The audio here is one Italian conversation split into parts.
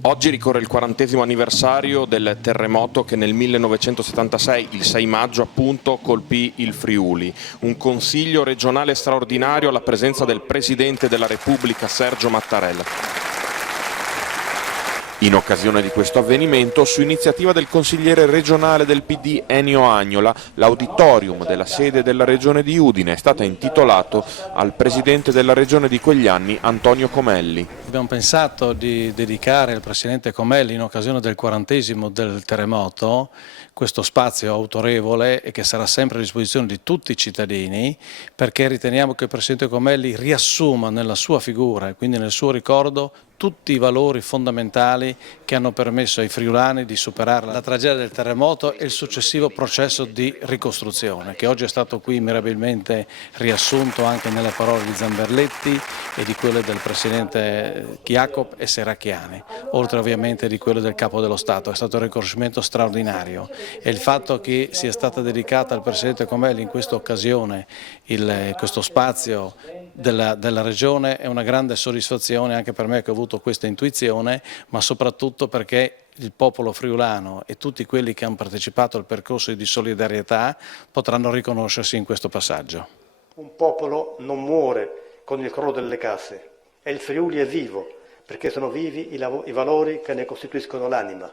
Oggi ricorre il 40° anniversario del terremoto che nel 1976, il 6 maggio appunto, colpì il Friuli. Un consiglio regionale straordinario alla presenza del Presidente della Repubblica Sergio Mattarella. In occasione di questo avvenimento, su iniziativa del consigliere regionale del PD Ennio Agnola, l'auditorium della sede della regione di Udine è stato intitolato al presidente della regione di quegli anni, Antonio Comelli. Abbiamo pensato di dedicare al presidente Comelli, in occasione del 40° del terremoto, questo spazio autorevole e che sarà sempre a disposizione di tutti i cittadini, perché riteniamo che il presidente Comelli riassuma nella sua figura e quindi nel suo ricordo tutti i valori fondamentali che hanno permesso ai friulani di superare la tragedia del terremoto e il successivo processo di ricostruzione, che oggi è stato qui mirabilmente riassunto anche nelle parole di Zamberletti e di quelle del presidente Chiacop e Serracchiani, oltre ovviamente di quelle del Capo dello Stato. È stato un riconoscimento straordinario e il fatto che sia stata dedicata al presidente Comelli in questa occasione questo spazio della regione è una grande soddisfazione anche per me, che ho avuto questa intuizione, ma soprattutto perché il popolo friulano e tutti quelli che hanno partecipato al percorso di solidarietà potranno riconoscersi in questo passaggio. Un popolo non muore con il crollo delle case e il Friuli è vivo perché sono vivi i valori che ne costituiscono l'anima.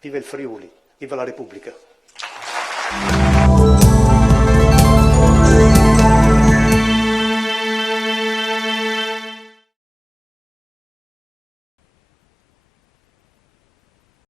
Viva il Friuli, viva la Repubblica!